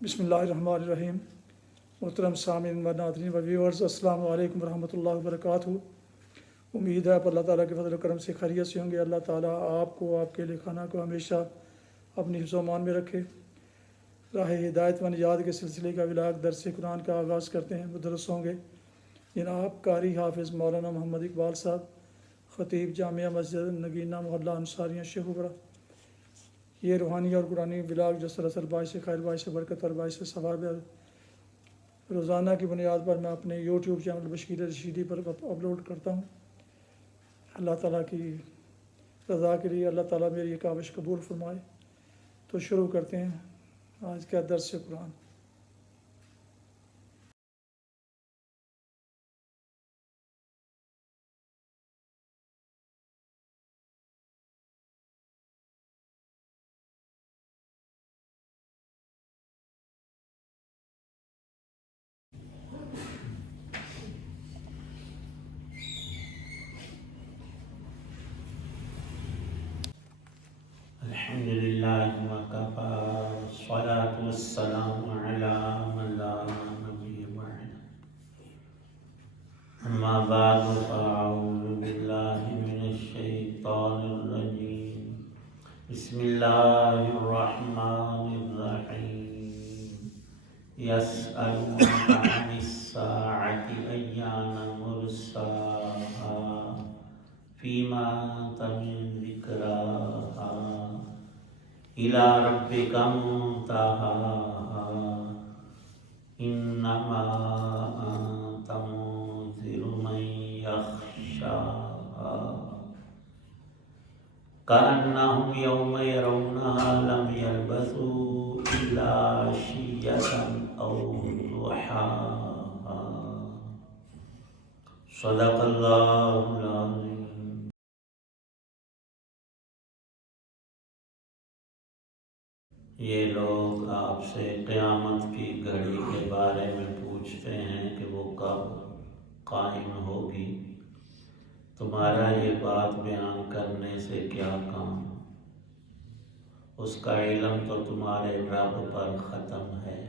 بسم اللہ الرحمن الرحیم۔ محترم سامعین و ناظرین و ویورز، السلام علیکم ورحمۃ اللہ وبرکاتہ۔ امید ہے آپ اللہ تعالیٰ کے فضل و کرم سے خیریت سے ہوں گے۔ اللہ تعالیٰ آپ کو، آپ کے خانہ کو ہمیشہ اپنی حفظ و امان میں رکھے۔ راہ ہدایت و نجات کے سلسلے کا ولاگ درس قرآن کا آغاز کرتے ہیں۔ مدرس ہوں گے جناب قاری حافظ مولانا محمد اقبال صاحب، خطیب جامعہ مسجد نگینہ محلہ انصاریہ شیخوپورہ۔ یہ روحانی اور قرآنی ولاگ جو سراسر باعث خیر، باعث برکت اور باعث ثواب ہے، روزانہ کی بنیاد پر میں اپنے یوٹیوب چینل بشیر رشیدی پر اپلوڈ کرتا ہوں۔ اللہ تعالیٰ کی رضا کے لیے اللہ تعالیٰ میری یہ کاوش قبول فرمائے۔ تو شروع کرتے ہیں آج کا درس قرآن۔ الحمد لله وكفى والصلاة والسلام على من لا نبي بعده أما بعد فأعوذ بالله من الشيطان الرجيم بسم الله الرحمن الرحيم يسألونك عن الساعة أيان مرساها فيما أنت من ذكراها إلى ربك منتهاها إنما أنت منذر من يخشاها كأنهم يوم يرونها لم يلبثوا إلا عشية أو ضحاها صدق الله العظيم۔ یہ لوگ آپ سے قیامت کی گھڑی کے بارے میں پوچھتے ہیں کہ وہ کب قائم ہوگی۔ تمہارا یہ بات بیان کرنے سے کیا کام؟ اس کا علم تو تمہارے رب پر ختم ہے۔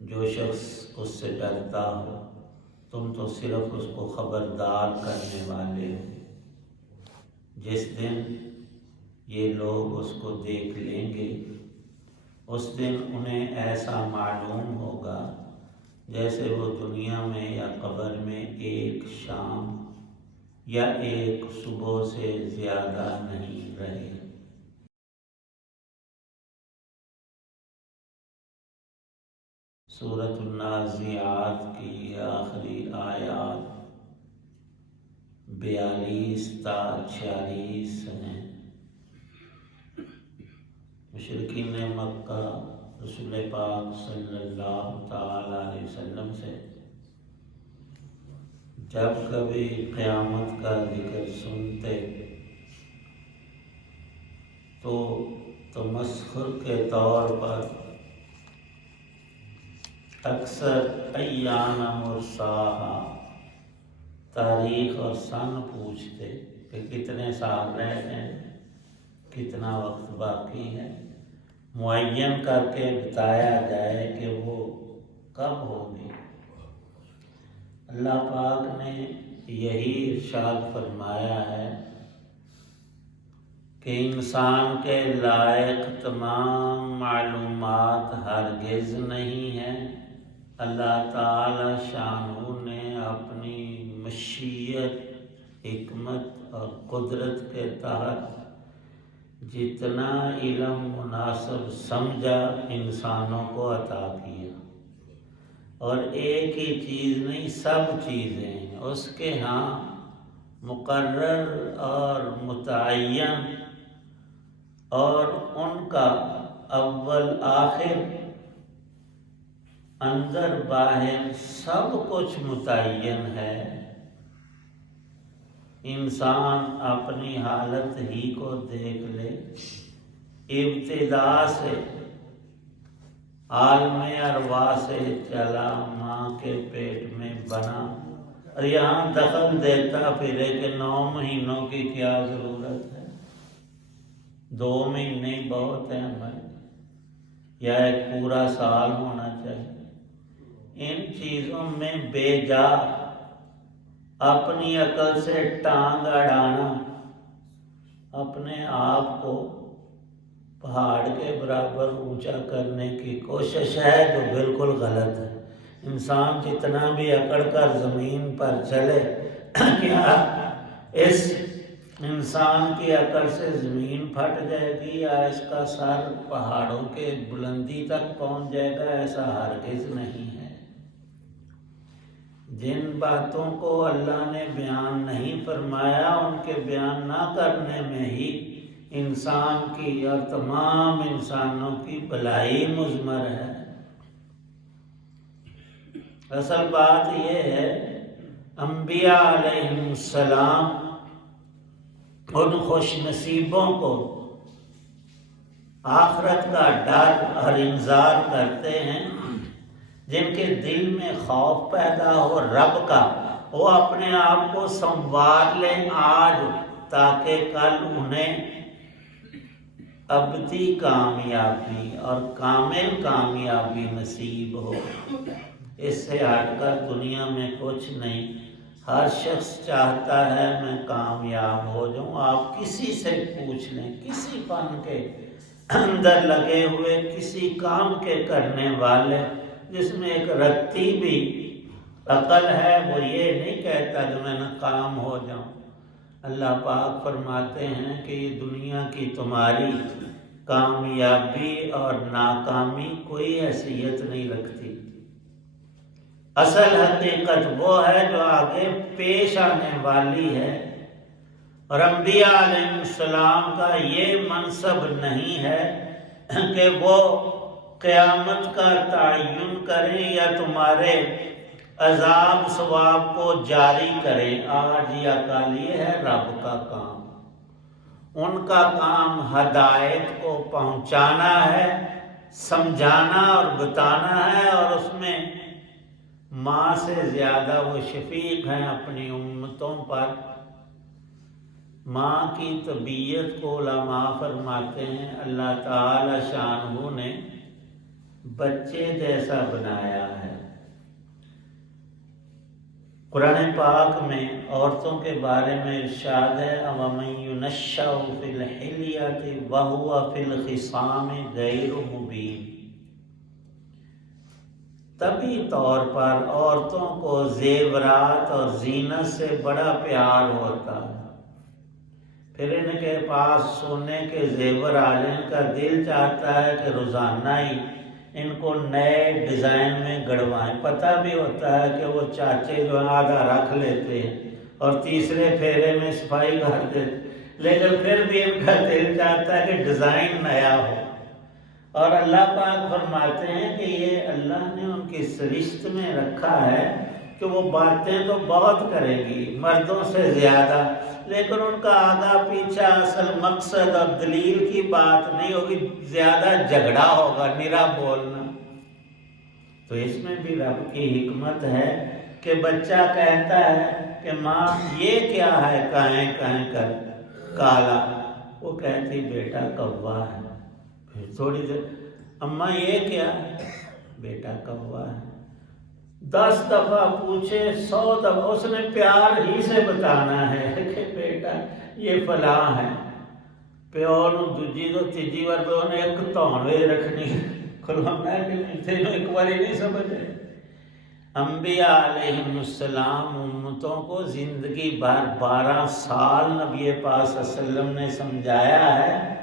جو شخص اس سے ڈرتا ہو، تم تو صرف اس کو خبردار کرنے والے ہو۔ جس دن یہ لوگ اس کو دیکھ لیں گے، اس دن انہیں ایسا معلوم ہوگا جیسے وہ دنیا میں یا قبر میں ایک شام یا ایک صبح سے زیادہ نہیں رہے۔ سورۃ النازعات کی آخری آیات 42 تا 46 ہیں۔ مشرکین مکہ رسول پاک صلی اللہ تعالی علیہ وسلم سے جب کبھی قیامت کا ذکر سنتے تو تمسخر کے طور پر اکثر ایان مرساہا تاریخ اور سن پوچھتے کہ کتنے سال رہ گئے، کتنا وقت باقی ہے، معین کر کے بتایا جائے کہ وہ کب ہوگی۔ اللہ پاک نے یہی ارشاد فرمایا ہے کہ انسان کے لائق تمام معلومات ہرگز نہیں ہیں۔ اللہ تعالی شانہ نے اپنی مشیت، حکمت اور قدرت کے تحت جتنا علم مناسب سمجھا انسانوں کو عطا کیا، اور ایک ہی چیز نہیں، سب چیزیں اس کے ہاں مقرر اور متعین، اور ان کا اول آخر، اندر باہر سب کچھ متعین ہے۔ انسان اپنی حالت ہی کو دیکھ لے، ابتدا سے عالم ارواح سے چلا، ماں کے پیٹ میں بنا، اور یہاں دخل دیتا پھرے کہ 9 مہینوں کی کیا ضرورت ہے، 2 مہینے بہت ہیں ہمیں۔ یا ایک پورا سال ہونا چاہیے؟ ان چیزوں میں بے جا اپنی عقل سے ٹانگ اڑانا، اپنے آپ کو پہاڑ کے برابر اونچا کرنے کی کوشش ہے، جو بالکل غلط ہے۔ انسان جتنا بھی اکڑ کر زمین پر چلے، کیا اس انسان کی عقل سے زمین پھٹ جائے گی یا اس کا سر پہاڑوں کے بلندی تک پہنچ جائے گا؟ ایسا ہرگز نہیں ہے۔ جن باتوں کو اللہ نے بیان نہیں فرمایا، ان کے بیان نہ کرنے میں ہی انسان کی اور تمام انسانوں کی بھلائی مضمر ہے۔ اصل بات یہ ہے، انبیاء علیہم السلام ان خوش نصیبوں کو آخرت کا ڈر اور انذار کرتے ہیں جن کے دل میں خوف پیدا ہو رب کا، وہ اپنے آپ کو سنوار لیں آج، تاکہ کل انہیں ابدی کامیابی اور کامل کامیابی نصیب ہو۔ اس سے ہٹ کر دنیا میں کچھ نہیں۔ ہر شخص چاہتا ہے میں کامیاب ہو جاؤں۔ آپ کسی سے پوچھ لیں، کسی فن کے اندر لگے ہوئے، کسی کام کے کرنے والے جس میں ایک رتی بھی عقل ہے، وہ یہ نہیں کہتا کہ میں ناکام ہو جاؤں۔ اللہ پاک فرماتے ہیں کہ یہ دنیا کی تمہاری کامیابی اور ناکامی کوئی حیثیت نہیں رکھتی۔ اصل حقیقت وہ ہے جو آگے پیش آنے والی ہے، اور انبیاء علیہ السلام کا یہ منصب نہیں ہے کہ وہ قیامت کا تعین کریں یا تمہارے عذاب ثواب کو جاری کریں آج یا کل۔ یہ ہے رب کا کام۔ ان کا کام ہدایت کو پہنچانا ہے، سمجھانا اور بتانا ہے، اور اس میں ماں سے زیادہ وہ شفیق ہیں اپنی امتوں پر۔ ماں کی طبیعت کو علماء فرماتے ہیں اللہ تعالی شانہ نے بچے جیسا بنایا ہے۔ قرآن پاک میں عورتوں کے بارے میں ارشاد ہے وَمَن يُنَشَّأُ فِي الْحِلْيَةِ وَهُوَ فِي الْخِصَامِ غَيْرُ مُبِينٍ۔ طبعی طور پر عورتوں کو زیورات اور زینت سے بڑا پیار ہوتا ہے، پھر ان کے پاس سونے کے زیور آ جائیں، ان کا دل چاہتا ہے کہ روزانہ ہی ان کو نئے ڈیزائن میں گڑوائیں۔ پتہ بھی ہوتا ہے کہ وہ چاچے جو آدھا رکھ لیتے ہیں اور تیسرے پھیرے میں صفائی کر دیتے، لیکن پھر بھی ان کا دل چاہتا ہے کہ ڈیزائن نیا ہو۔ اور اللہ پاک فرماتے ہیں کہ یہ اللہ نے ان کی سرشت میں رکھا ہے کہ وہ باتیں تو بہت کرے گی مردوں سے زیادہ، لیکن ان کا آگا پیچھا اصل مقصد اور دلیل کی بات نہیں ہوگی، زیادہ جھگڑا ہوگا، نرا بولنا۔ تو اس میں بھی رب کی حکمت ہے کہ بچہ کہتا ہے کہ ماں یہ کیا ہے کہیں کہیں کر کالا، وہ کہتی بیٹا کوا ہے۔ پھر تھوڑی دیر اماں یہ کیا ہے، بیٹا کوا ہے۔ 10 دفعہ پوچھے 100 دفعہ اس نے پیار ہی سے بتانا ہے کہ بیٹا یہ فلاں ہے۔ پیو نو دوجی تو تیجی بار پہ انہیں ایک تونوے رکھنی کھلوانا ہے کہ تینوں ایک باری نہیں سمجھ رہے۔ انبیاء علیہ السلام امتوں کو زندگی بھر 12 سال نبی پاک صلی اللہ علیہ وسلم نے سمجھایا ہے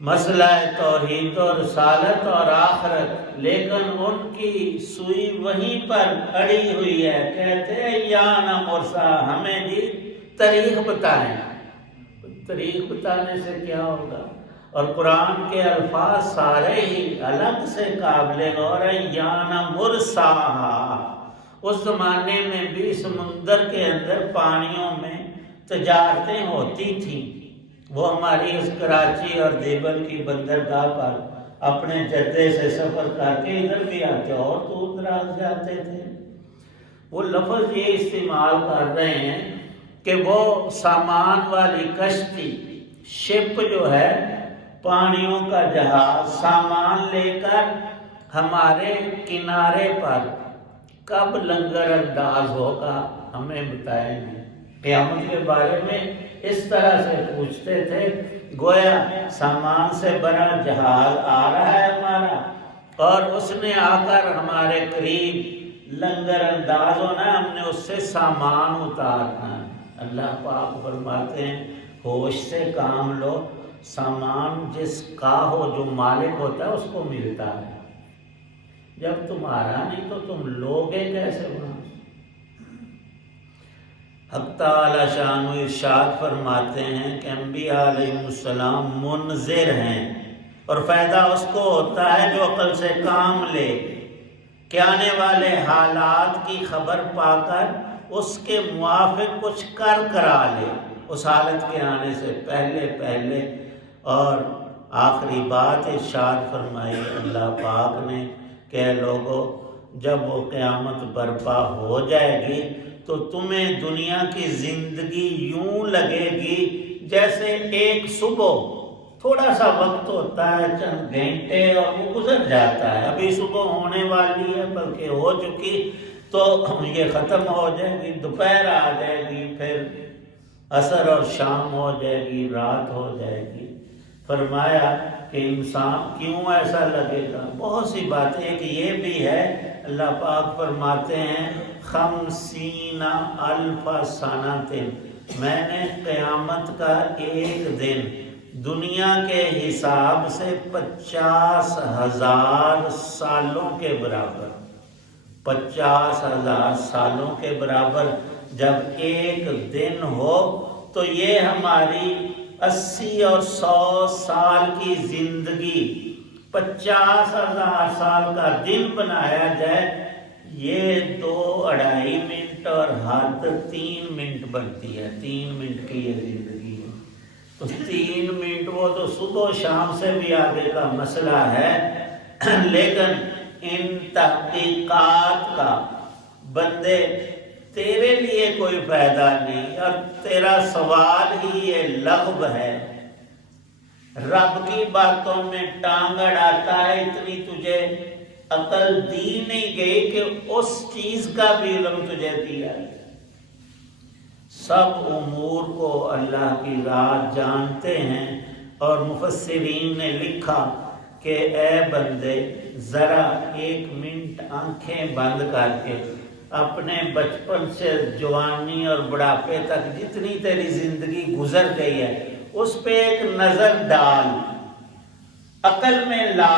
مسئلہ توحید و رسالت اور آخرت، لیکن ان کی سوئی وہیں پر اڑی ہوئی ہے۔ کہتے ہیں یا نہ مرسا، ہمیں جی تاریخ بتائیں۔ تاریخ بتانے سے کیا ہوگا؟ اور قرآن کے الفاظ سارے ہی الگ سے قابل غور ہیں۔ یا نہ مرسا، اس زمانے میں بھی سمندر کے اندر پانیوں میں تجارتیں ہوتی تھیں۔ وہ ہماری اس کراچی اور دیبل کی بندرگاہ پر اپنے جدے سے سفر کر کے ادھر بھی آتے اور دور دراز جاتے تھے۔ وہ لفظ یہ استعمال کر رہے ہیں کہ وہ سامان والی کشتی، شپ جو ہے، پانیوں کا جہاز سامان لے کر ہمارے کنارے پر کب لنگر انداز ہوگا ہمیں بتائیں گے۔ قیامت کے بارے میں اس طرح سے پوچھتے تھے گویا سامان سے بھرا جہاز آ رہا ہے ہمارا، اور اس نے آ کر ہمارے قریب لنگر انداز ہونا ہے، ہم نے اس سے سامان اتارنا ہے۔ اللہ پاک فرماتے ہیں ہوش سے کام لو، سامان جس کا ہو جو مالک ہوتا ہے اس کو ملتا ہے، جب تمہارا نہیں تو تم لوگے کیسے وہاں؟ حق تعالی شان ارشاد فرماتے ہیں کہ انبیاء علیہ السلام منذر ہیں، اور فائدہ اس کو ہوتا ہے جو عقل سے کام لے، کہ آنے والے حالات کی خبر پا کر اس کے موافق کچھ کرا لے اس حالت کے آنے سے پہلے۔ اور آخری بات ارشاد فرمائی اللہ پاک نے کہ اے لوگو، جب وہ قیامت برپا ہو جائے گی تو تمہیں دنیا کی زندگی یوں لگے گی جیسے ایک صبح، تھوڑا سا وقت ہوتا ہے چند گھنٹے اور وہ گزر جاتا ہے، ابھی صبح ہونے والی ہے بلکہ ہو چکی، تو یہ ختم ہو جائے گی، دوپہر آ جائے گی، پھر عصر اور شام ہو جائے گی، رات ہو جائے گی۔ فرمایا کہ انسان کیوں ایسا لگے گا؟ بہت سی باتیں، ایک یہ بھی ہے، اللہ پاک فرماتے ہیں 50,000 سنۃ، میں نے قیامت کا ایک دن دنیا کے حساب سے 50,000 سالوں کے برابر، 50,000 سالوں کے برابر جب ایک دن ہو تو یہ ہماری 80 اور 100 سال کی زندگی 50,000 سال کا دن بنایا جائے، یہ 2-2.5 منٹ اور حد 3 منٹ بنتی ہے، 3 منٹ کی یہ زندگی ہے، تو 3 منٹ وہ تو صبح و شام سے بھی آگے کا مسئلہ ہے، لیکن ان تحقیقات کا بندے تیرے لیے کوئی فائدہ نہیں، اور تیرا سوال ہی یہ لغو ہے، رب کی باتوں میں ٹانگ اڑاتا ہے، اتنی تجھے عقل دی نہیں گئی کہ اس چیز کا بھی علم تجھے دیا ہے۔ سب امور کو اللہ کی ذات جانتے ہیں، اور مفسرین نے لکھا کہ اے بندے ذرا 1 منٹ آنکھیں بند کر کے اپنے بچپن سے جوانی اور بڑھاپے تک جتنی تیری زندگی گزر گئی ہے اس پہ ایک نظر ڈال، عقل میں لا،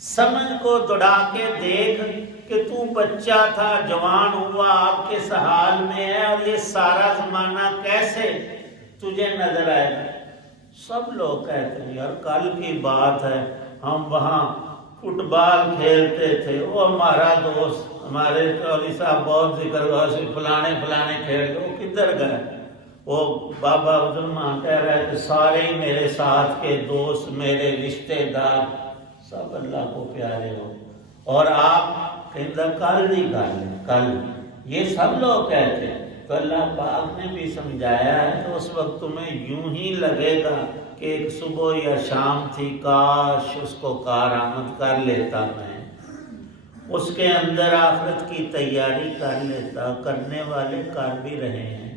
سمجھ کو دوڑا کے دیکھ کہ تو بچہ تھا، جوان ہوا، آپ کے سحال میں ہے، اور یہ سارا زمانہ کیسے تجھے نظر آئے گا؟ سب لوگ کہتے ہیں یار کل کی بات ہے، ہم وہاں فٹ بال کھیلتے تھے، وہ ہمارا دوست، ہمارے چولی صاحب بہت ذکر ہوا سی فلانے کھیل، وہ کدھر گئے؟ وہ بابا عبدالرحمان کہہ رہے کہ سارے ہی میرے ساتھ کے دوست، میرے رشتہ دار سب اللہ کو پیارے ہو، اور آپ کہندہ کل نہیں کر لیں، کل، یہ سب لوگ کہتے ہیں۔ تو اللہ پاک نے بھی سمجھایا ہے تو اس وقت تمہیں یوں ہی لگے گا کہ ایک صبح یا شام تھی، کاش اس کو کارآمد کر لیتا میں، اس کے اندر آخرت کی تیاری کر لیتا، کرنے والے کر بھی رہے ہیں۔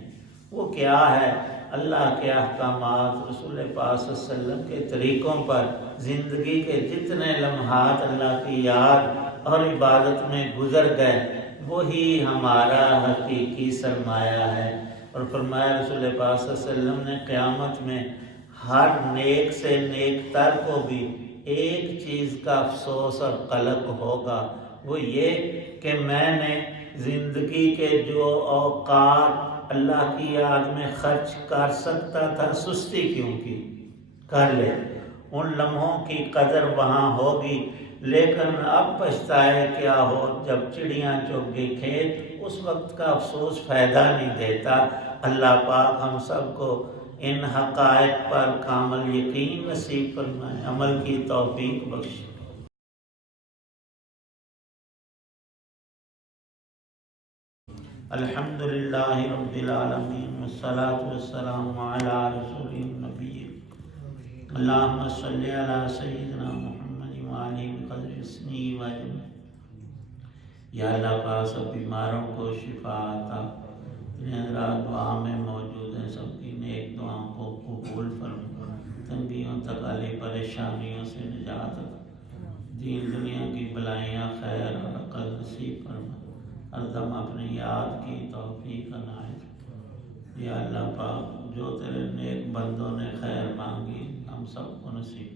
وہ کیا ہے؟ اللہ کے احکامات، رسول پاک صلی اللہ علیہ وسلم کے طریقوں پر زندگی کے جتنے لمحات اللہ کی یاد اور عبادت میں گزر گئے وہی ہمارا حقیقی سرمایہ ہے۔ اور فرمایا رسول پاک صلی اللہ علیہ وسلم نے قیامت میں ہر نیک سے نیک تر کو بھی ایک چیز کا افسوس اور قلق ہوگا، وہ یہ کہ میں نے زندگی کے جو اوقات اللہ کی یاد میں خرچ کر سکتا تھا سستی کیوں کی؟ کر لے، ان لمحوں کی قدر وہاں ہوگی، لیکن اب پچھتائے کیا ہو جب چڑیاں چگ گئی کھیت، اس وقت کا افسوس فائدہ نہیں دیتا۔ اللہ پاک ہم سب کو ان حقائق پر کامل یقین نصیب فرمائے، عمل کی توفیق بخشے۔ الحمدللہ رب العالمین والصلاة والسلام علی رسول النبی اللہم صلی علی سیدنا محمد وعلی بقدر اسمی وجم. یا اللہ پاک سب بیماروں کو شفا عطا. جنہیں حضرات دعا میں موجود ہیں سب کی نیک دعاؤں کو قبول فرما. تنگیوں تکالیف پریشانیوں سے نجات عطا. دین دنیا کی بلائیاں خیر اور عقل نصیب فرما. ہر دم اپنے یاد کی توفیق عنایت. یا اللہ پاک جو تیرے نیک بندوں نے خیر مانگی ہم سب کو نصیب.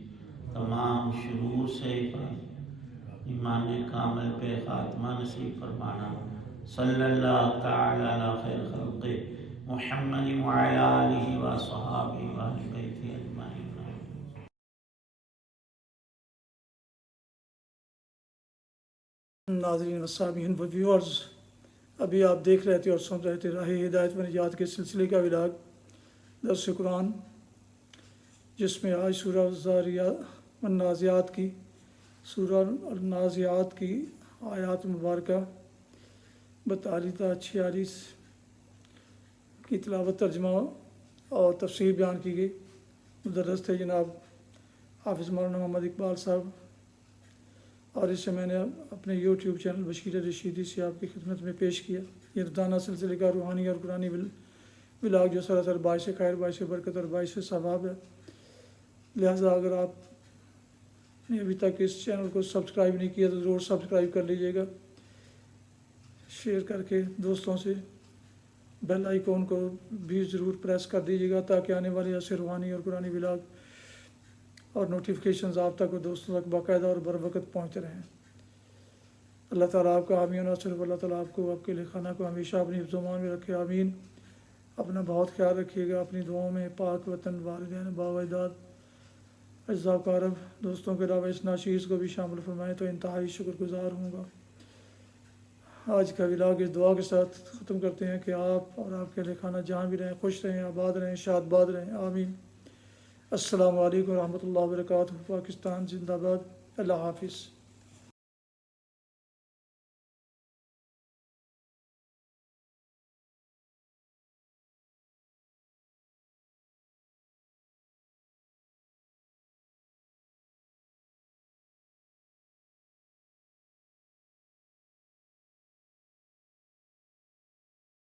تمام شرور سے حفاظت. ایمان کامل پہ خاتمہ نصیب فرمانا. صلی اللہ تعالی علی خیر خلق محمد وعلی آلہ وصحابہ وآل بیتہ اجمعین. ناظرین و سامعین و ویورز، ابھی آپ دیکھ رہے تھے اور سن رہے تھے راہ ہدایت و نجات کے سلسلے کا ولاگ درس قرآن، جس میں آج سورہ النازعات کی آیات مبارکہ 42 تا 46 کی تلاوت، ترجمہ اور تفسیر بیان کی گئی. مدرس تھے جناب حافظ مولانا محمد اقبال صاحب، اور اس سے میں نے اپنے یوٹیوب چینل بشیر رشیدی سے آپ کی خدمت میں پیش کیا. یہ روزانہ سلسلے کا روحانی اور قرآنی ولاگ جو سراسر باعث خیر، باعث برکت اور باعث ثواب ہے. لہٰذا اگر آپ نے ابھی تک اس چینل کو سبسکرائب نہیں کیا تو ضرور سبسکرائب کر لیجیے گا، شیئر کر کے دوستوں سے. بیل آئیکن کو بھی ضرور پریس کر دیجیے گا تاکہ آنے والے ایسے روحانی اور قرآنی ولاگ اور نوٹیفیکیشنز آپ تک اور دوستوں تک باقاعدہ اور بر وقت پہنچتے رہیں. اللہ تعالیٰ آپ کا حامی و ناصر. اللہ تعالیٰ آپ کو، آپ کے لکھانہ کو ہمیشہ اپنی حفظ و امان میں رکھے. آمین. اپنا بہت خیال رکھیے گا. اپنی دعاؤں میں پاک وطن، والدین، باپ و اجداد، اجزاء و اقارب، دوستوں کے علاوہ اس ناچیز کو بھی شامل فرمائیں تو انتہائی شکر گزار ہوں گا. آج کا ولاگ اس دعا کے ساتھ ختم کرتے ہیں کہ آپ اور آپ کے لکھانہ جہاں بھی رہیں خوش رہیں، آباد رہیں، شاد باد رہیں. آمین. السلام علیکم ورحمۃ اللہ وبرکاتہ. پاکستان زندہ باد. اللہ حافظ.